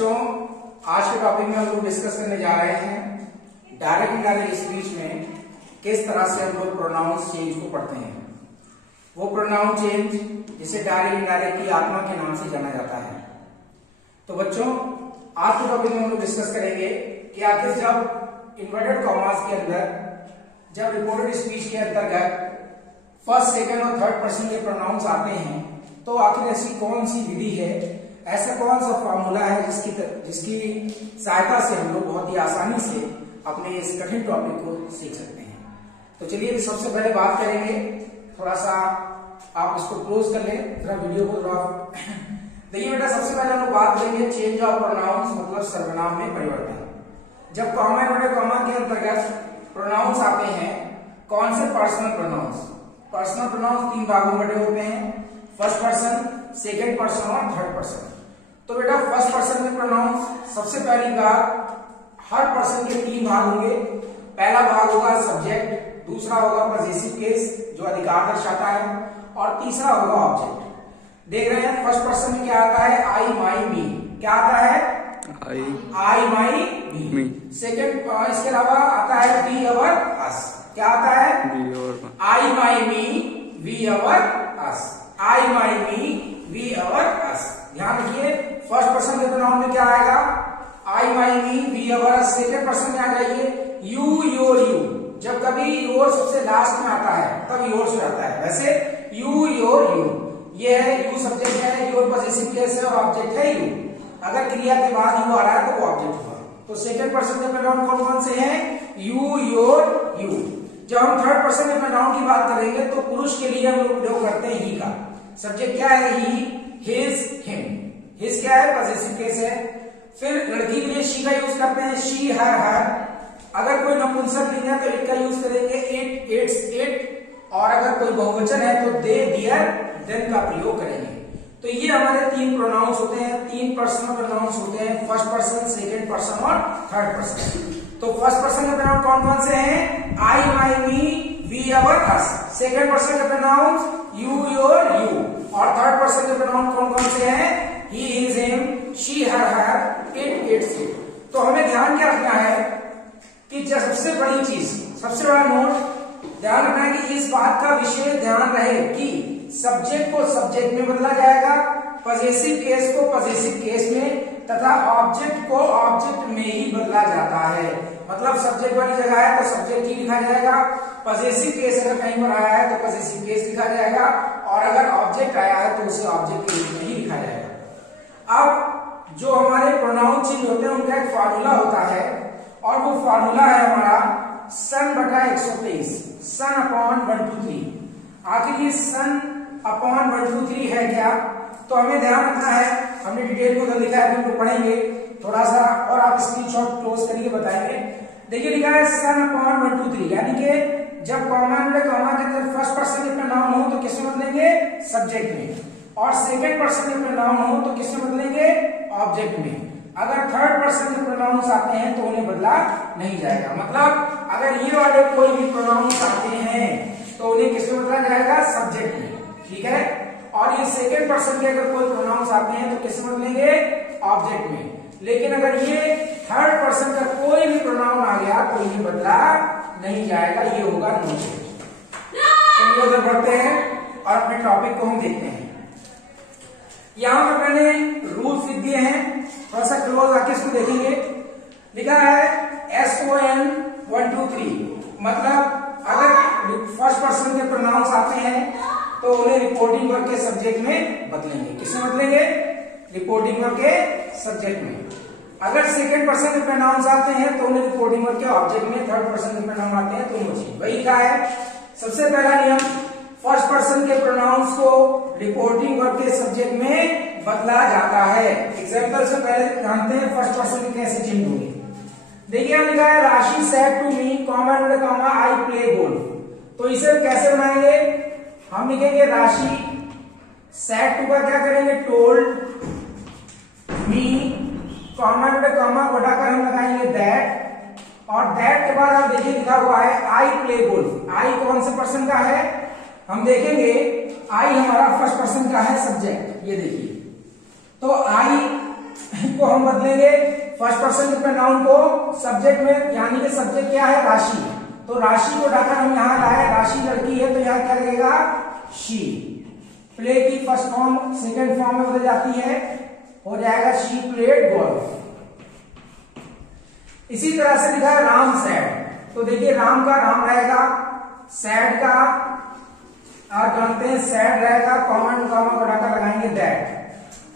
बच्चों, आज के टॉपिक में हम लोग डिस्कस करने जा रहे हैं डायरेक्ट इनडायरेक्ट स्पीच में किस तरह से हम लोग प्रोनाउंस चेंज को पढ़ते हैं। वो प्रोनाउन चेंज जिसे डायरेक्ट इनडायरेक्ट की आत्मा के नाम से जाना जाता है। तो बच्चों, आज के टॉपिक में हम लोग डिस्कस करेंगे कि आखिर जब इन्वर्टेड कॉमास के अंदर जब रिपोर्टेड स्पीच के अंतर्गत फर्स्ट, सेकंड और थर्ड पर्सन के प्रोनाउंस आते हैं तो आखिर ऐसी कौन सी विधि है, ऐसा कौन सा फॉर्मूला है जिसकी सहायता से हम लोग बहुत ही आसानी से अपने इस कठिन टॉपिक को सीख सकते हैं। तो चलिए सबसे पहले बात करेंगे, थोड़ा सा आप इसको क्लोज कर लें, थोड़ा वीडियो को थोड़ा देखिए बेटा। सबसे पहले हम लोग बात करेंगे चेंज ऑफ प्रोनाउंस, मतलब सर्वनाम में परिवर्तन। जब कॉमा इन्वर्टेड कॉमा के अंतर्गत प्रोनाउंस आते हैं, कौन से पर्सनल प्रोनाउंस? पर्सनल प्रोनाउंस तीन भागों में बटे होते हैं, फर्स्ट पर्सन, सेकेंड पर्सन और थर्ड पर्सन। तो बेटा फर्स्ट पर्सन में प्रोनाउंस सबसे पहली बात, हर पर्सन के तीन भाग होंगे। पहला भाग होगा सब्जेक्ट, दूसरा होगा पॉजेसिव केस जो अधिकार दर्शाता है, और तीसरा होगा ऑब्जेक्ट। देख रहे हैं फर्स्ट पर्सन में क्या आता है? आई, माई, मी। क्या आता है? I, my, me. सेकेंड इसके अलावा आता है वी, अवर, अस। क्या आता है? I, my, me, we, our, us. I, my, me, we, our, us. ध्यान रखिए, फर्स्ट पर्सन के प्रोनाउन में क्या आएगा? I, my, me, we, our, us. Second person में आ जाइए यू, योर, यू। जब कभी योर सबसे लास्ट में आता है तब योर्स हो जाता है। वैसे यू, योर, यू, ये है यू सब्जेक्ट है, योर पॉजेसिव केस है और ऑब्जेक्ट है यू। अगर क्रिया के बाद यू आ रहा है तो वो ऑब्जेक्ट हुआ। तो सेकेंड पर्सन के प्रोनाउन कौन कौन से हैं? You, your, you. जब हम थर्ड पर्सन के प्रोनाउन की बात करेंगे तो पुरुष के लिए हम लोग उपयोग करते हैं ही का। सब्जेक्ट क्या है? ही, हिज, हिम। हिज क्या है? पॉजेसिव केस है। फिर लड़की के लिए शी का यूज करते हैं, शी, हर, हर। अगर कोई नपुंसक लिंग है तो इट का यूज करेंगे, इट, इट्स, इट। और अगर कोई बहुवचन है तो दे, दियर, देन का प्रयोग करेंगे। तो ये हमारे तीन प्रोनाउंस होते हैं, तीन पर्सनल प्रोनाउंस होते हैं, फर्स्ट पर्सन, सेकेंड पर्सन और थर्ड पर्सन। तो फर्स्ट पर्सन के प्रोनाउन कौन कौन से हैं? I, my, me, we, our, us. Second person के प्रोनाउंस यू, योर, यू। और थर्ड पर्सन के प्रोनाउन कौन कौन से हैं? He, his, him, she, her, her, it, its, it. तो हमें ध्यान क्या रखना है कि सबसे बड़ी चीज, सबसे बड़ा नोट ध्यान रखना है कि इस बात का विशेष ध्यान रहे कि सब्जेक्ट को सब्जेक्ट में बदला जाएगा, पॉजेसिव केस को पॉजेसिव केस में, तथा ऑब्जेक्ट को ऑब्जेक्ट में ही बदला जाता है। मतलब सब्जेक्ट वाली जगह है तो सब्जेक्ट ही लिखा जाएगा, पॉजेसिव केस अगर कहीं पर आया है तो पॉजेसिव केस लिखा जाएगा, और अगर ऑब्जेक्ट आया है तो उसे ऑब्जेक्ट के रूप में ही लिखा जाएगा। अब जो हमारे प्रोनाउन चेंज होते हैं उनका एक फार्मूला होता है, और वो फार्मूला है हमारा सन बटा 123, सन अपॉन 1 2 3। आखिर ये सन अपॉन 1 2 3 है क्या? तो हमें ध्यान रखना है, हमने डिटेल में उधर लिखा है, हम लोग पढ़ेंगे थोड़ा सा, और आप स्क्रीनशॉट क्लोज करके बताएंगे। देखिए लिखा है सन अपॉन 1 2 3, यानी कि जब कॉमा के अंदर फर्स्ट पर्सन के प्रोनाउन हो तो किसमें बदलेंगे? सब्जेक्ट में। और सेकेंड पर्सन के प्रोनाउन हो तो किसमें बदलेंगे? ऑब्जेक्ट में। अगर थर्ड पर्सन के प्रोनाउंस आते हैं तो उन्हें बदला नहीं जाएगा। मतलब अगर ये वाले कोई भी प्रोनाउंस आते हैं तो उन्हें किसमें बदला जाएगा? सब्जेक्ट में। ठीक है। और ये सेकेंड पर्सन के अगर कोई प्रोनाउंस आते हैं तो किसमें बदलेंगे? ऑब्जेक्ट में। लेकिन अगर ये थर्ड पर्सन का कोई भी प्रोनाउन आ गया तो इन्हें बदला नहीं जाएगा, ये होगा नो चेंज। चलिए उधर बढ़ते हैं और अपने टॉपिक को हम देखते हैं। यहां पर मैंने रूल्स लिख दिए हैं, थोड़ा सा क्लोज आके इसको देखेंगे। लिखा है SON 1 2 3, मतलब अगर फर्स्ट पर्सन के प्रोनाउंस आते हैं तो उन्हें रिपोर्टिंग वर्ब के सब्जेक्ट में बदलेंगे। किसमें बदलेंगे? रिपोर्टिंग वर्ब के सब्जेक्ट में। अगर सेकेंड पर्सन के प्रोनाउंस आते हैं तो उन्हें रिपोर्टिंग वर्ब के ऑब्जेक्ट में, थर्ड पर्सन के प्रोनाउन आते हैं तो उन्हें वही क्या है। सबसे पहला नियम, फर्स्ट पर्सन के प्रोनाउंस को रिपोर्टिंग वर्ब के सब्जेक्ट में बदला जाता है। एग्जांपल से पहले जानते हैं फर्स्ट पर्सन की कैसे चेंज होगी। देखिए यहां लिखा है Rashi said to me, comma I play golf. तो इसे कैसे बनाएंगे? हम लिखेंगे राशि सेड टू का क्या करेंगे? टोल्ड मी, कॉमा बढ़ाकर हम लगाएंगे दैट, और दैट के बाद आप देखिए लिखा हुआ है आई प्ले गोल्फ। आई कौन से पर्सन का है? हम देखेंगे आई हमारा फर्स्ट पर्सन का है सब्जेक्ट। ये देखिए तो आई को हम बदलेंगे फर्स्ट पर्सन के प्रोनाउन को सब्जेक्ट में, यानी कि सब्जेक्ट क्या है, राशि। तो राशि को उठाकर हम यहाँ लाए, राशि लड़की है तो यहाँ क्या लगेगा, शी। प्ले की फर्स्ट फॉर्म सेकंड फॉर्म में बदल जाती है, हो जाएगा शी प्लेड गोल्फ। इसी तरह से लिखा है राम सैड, तो देखिए राम का राम रहेगा, सैड का आप जानते हैं सैड रहेगा, कॉमा टू कॉमा को उठाकर लगाएंगे दैट।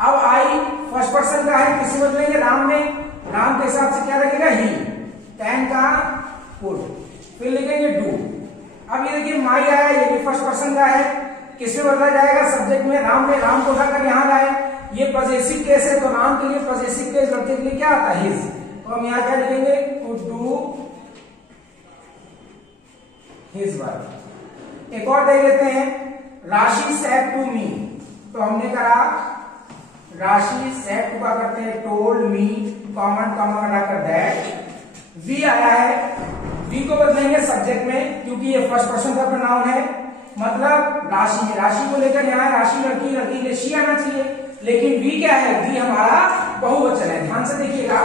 अब आई फर्स्ट पर्सन का है, किसी बदलेंगे राम में, राम के हिसाब से क्या लगेगा, ही। कैन का कुड, फिर लिखेंगे डू। अब ये देखिए माई आया, ये भी फर्स्ट पर्सन का है, किससे बदला जाएगा, सब्जेक्ट में, राम में, राम को उठाकर यहां लाए, ये पॉजेसिव केस है, तो राम के लिए पॉजेसिव केस लड़के के लिए क्या आता है, हिज। तो हम यहां क्या लिखेंगे, टू डू हिज वर्क। एक और देख लेते हैं, राशि सेड टू मी, तो हमने कहा राशि सेड टू का करते हैं टोल्ड मी, कॉमन कॉमा हटाकर दैट। वी आया है, वी को बदलेंगे सब्जेक्ट में, क्योंकि ये फर्स्ट पर्सन का प्रोनाउन है, मतलब राशि है, राशि को लेकर यहाँ राशि लड़की, लड़की के लिए शी आना चाहिए, लेकिन वी क्या है, वी हमारा बहुवचन है। ध्यान से देखिएगा,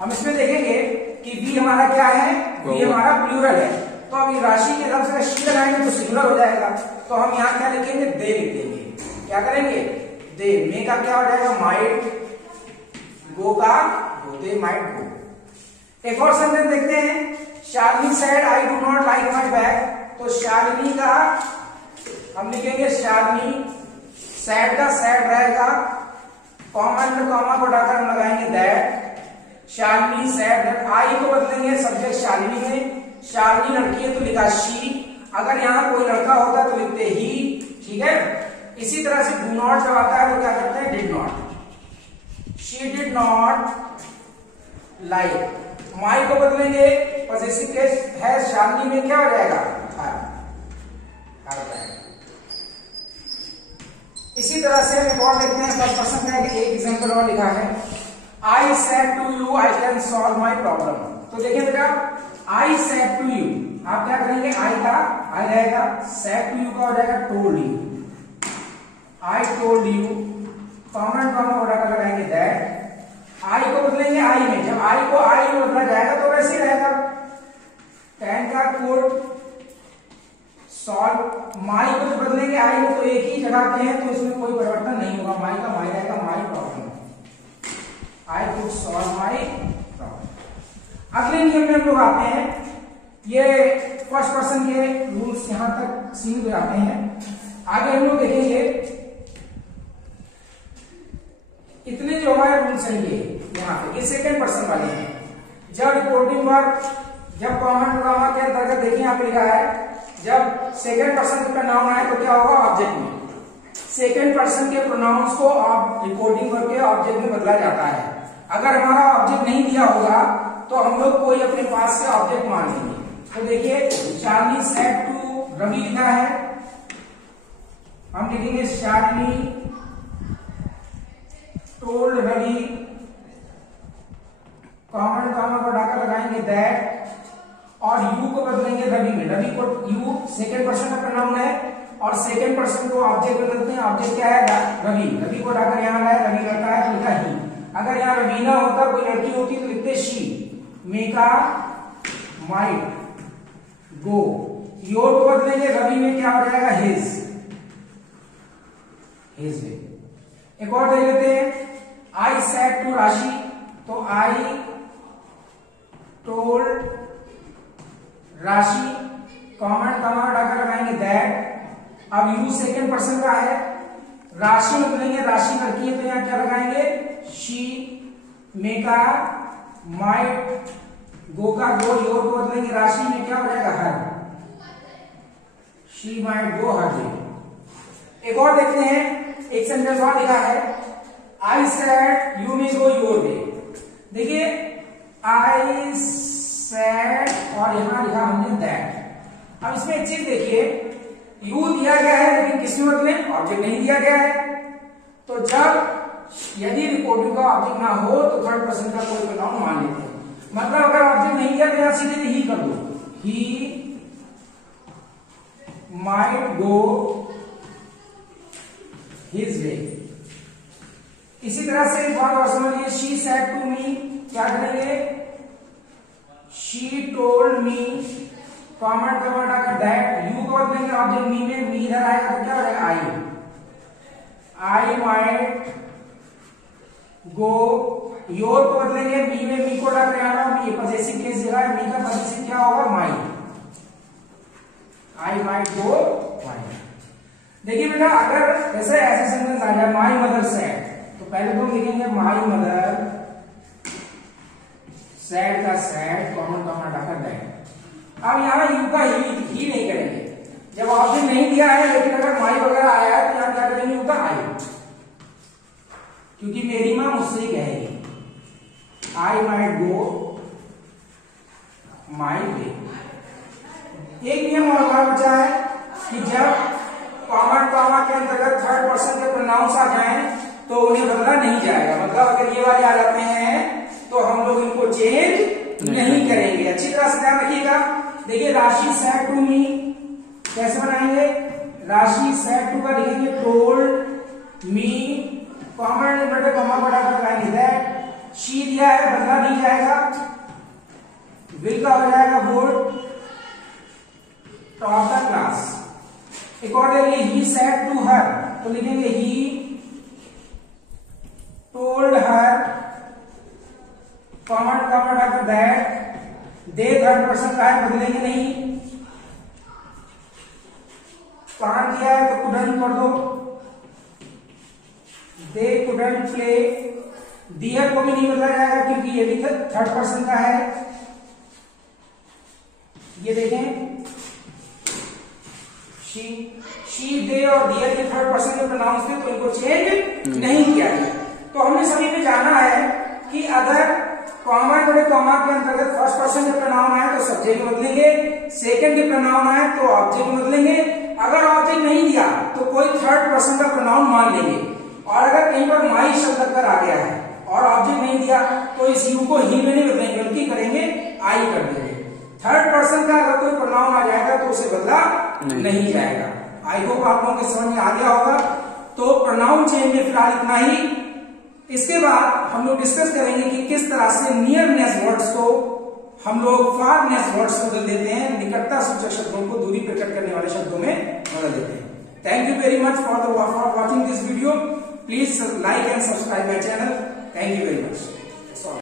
हम इसमें देखेंगे कि वी हमारा क्या है, वी हमारा प्लूरल है। तो अब राशि के हिसाब से शी लगाएंगे तो सिंगुलर हो जाएगा, तो हम यहाँ क्या लिखेंगे, दे लिख देंगे। क्या करेंगे, दे। मे का क्या हो जाएगा, माइट, गो का गो, दे माइट गो। एक और सेंटेंस देखते हैं, Shalini said I do not like my bag, तो शालिनी का हम लिखेंगे शालिनी, सैड का सैड रहेगा, कॉमा में कॉमा को उठाकर हम लगाएंगे दैट। शालिनी सैड, आई को बदलेंगे सब्जेक्ट शालिनी में, शालिनी लड़की है तो लिखा शी, अगर यहाँ कोई लड़का होता तो लिखते ही, ठीक है। इसी तरह से डू नॉट जब आता है तो क्या करते हैं, did not, she did not like. My को बदलेंगे, पॉजेसिव केस है, शालिनी में क्या हो जाएगा, इसी तरह से हम एक और देखते हैं, फर्स्ट पर्सन का एक एग्जांपल और लिखा है, I said to you I can solve my problem. तो देखिए बेटा, आई सेड टू यू, आप क्या करेंगे, आई का आई रहेगा, सेड टू यू का हो जाएगा told you, I told you, common comma उठाकर लगाएंगे दैट। आई को बदलेंगे आई में, जब आई को आई में बदला जाएगा तो वैसे ही रहेगा, कैन का कुड सॉल्व। माई को जो बदलेंगे आई में तो एक ही जगह के हैं, तो इसमें कोई परिवर्तन नहीं होगा, माई का माई रहेगा, my problem, I could solve my problem. अगले नियम में हम लोग आते हैं, ये फर्स्ट पर्सन के रूल्स यहां तक सीमित हो जाते हैं। आगे हम लोग देखेंगे, इतने जो हमारे रूल्स हैं ये यहाँ पे, ये सेकेंड पर्सन वाले हैं। जब रिपोर्टिंग वर्क, जब कॉमन ड्रामा के अंतर्गत देखिए यहाँ पे लिखा है, जब सेकेंड पर्सन का प्रोनाउन आए तो क्या होगा, ऑब्जेक्ट में। सेकेंड पर्सन के प्रोनाउंस को आप रिपोर्टिंग वर्क के ऑब्जेक्ट में बदला जाता है। अगर हमारा ऑब्जेक्ट नहीं दिया होगा तो हम लोग कोई अपने पास से ऑब्जेक्ट मान लेंगे। तो देखिए, शालिनी सेड टू रवि लिखा है, हम लिखेंगे Shalini told Ravi, common comma को हटाकर लगाएंगे दैट, और यू को बदलेंगे रवि में, रवि को यू सेकेंड पर्सन का प्रोनाउन है, और सेकेंड पर्सन को ऑब्जेक्ट बदलते हैं, ऑब्जेक्ट क्या है, रवि, रवि को उठाकर यहाँ लाए, रवि लड़का है तो लिखा ही। अगर यहाँ रवीना होता, कोई लड़की होती तो लिखते शी, मेका माइट गो। योर को बदलेंगे, रवि में क्या हो जाएगा, हिज, हिज में। एक और देख लेते हैं, आई सेड टू राशि, तो आई टोल्ड राशि, कॉमन कॉमा हटाकर लगाएंगे दैट। अब यू सेकेंड पर्सन का है, राशि बदलेंगे, राशि लड़की है तो यहाँ क्या लगाएंगे, शी, मेका माइट गो का गो, योर को बदलेंगे, राशि में क्या हो जाएगा, her, she might go her day. एक और देखते हैं, एक सेंटेंस और लिखा है, I said you may go your way. देखिए, आई सेड और यहां लिखा हमने दैट। अब इसमें एक चीज देखिए, यू दिया गया है लेकिन किसमें बदले, ऑब्जेक्ट नहीं दिया गया है। तो जब यदि रिपोर्टिंग का ऑब्जेक्ट ना हो तो थर्ड पर्सन का कोई प्रोनाउन मान लेते हैं। मतलब अगर ऑब्जेक्ट नहीं दिया तो यहां सीधे ही कर दो, he might go his way. इसी तरह से एक बात और समझिए, शी सेड टू मी, क्या करेंगे, she told me, comment comment अगर दैट, यू को बदलेंगे ऑब्जेक्ट मी में, मी इधर आएगा तो क्या हो जाएगा, आई माइट गो, योर को बदलेंगे मी में, मी को डाल आना, मी पजेसिव केस जगह मी का पजेसिव क्या होगा, माई, आई माइट गो माई। देखिए बेटा, अगर ऐसे सेंटेंस आ जाए, माई मदर सेड, तो पहले तो हम लिखेंगे माई मदर सैड का सैड, कॉमन कॉमन डाकर दैट। अब यहाँ यू का ही नहीं करेंगे, जब ऑब्जेक्ट नहीं दिया है, लेकिन अगर माई वगैरह आया है तो यहाँ क्या करेंगे, यू का आई, क्योंकि मेरी माँ मुझसे कहेगी, आई माइट गो माई वे। एक नियम और हमारा बचा है कि जब कॉमा के अंतर्गत थर्ड पर्सन के प्रोनाउंस आ जाएं तो उन्हें बदला नहीं जाएगा। मतलब अगर ये वाले आ जाते हैं तो हम लोग इनको चेंज नहीं करेंगे। अच्छी तरह से ध्यान रखिएगा। देखिए, राशि सेड टू मी कैसे बनाएंगे, राशि सेड टू का लिखेंगे told me, comma inverted comma बढ़ाकर लगाएंगे दैट, शी दिया है बदला नहीं जाएगा, विल का हो जाएगा वुड, टॉप द क्लास। एक और देखिए, ही सेड टू हर, तो लिखेंगे ही टोल्ड हर, कॉमा डाकर दैट, दे थर्ड पर्सन का है बदलेंगे नहीं, कांट दिया है तो कुडंट कर दो, दे कुडंट प्ले, डियर को भी नहीं बदला जाएगा क्योंकि ये भी थर्ड पर्सन का है। ये देखें, शी दे और डियर के थर्ड पर्सन के प्रोनाउंस थे तो इनको चेंज नहीं किया गया। तो हमने सभी में जाना है कि अगर कॉमा के अंतर्गत फर्स्ट पर्सन के प्रोनाउन आए तो सब्जेक्ट बदलेंगे, सेकंड के प्रोनाउन आए तो ऑब्जेक्ट बदलेंगे, अगर ऑब्जेक्ट नहीं दिया तो कोई थर्ड पर्सन का प्रोनाउन मान लेंगे, और अगर कहीं पर माई शब्द कर आ गया है और ऑब्जेक्ट नहीं दिया तो इस यू को ही में नहीं बदलेंगे बल्कि करेंगे आई कर देंगे। थर्ड पर्सन का अगर कोई प्रोनाउन आ जाएगा तो उसे बदला नहीं जाएगा। आई होप आप लोगों के समझ में आ गया होगा। तो प्रोनाउन चेंज में फिलहाल इतना ही। इसके बाद हम लोग डिस्कस करेंगे कि किस तरह से नियरनेस वर्ड्स को हम लोग फारनेस वर्ड्स में बदल देते हैं, निकटता सूचक शब्दों को दूरी प्रकट करने वाले शब्दों में बदल देते हैं। Thank you very much for watching this video. Please like and subscribe my channel. Thank you very much.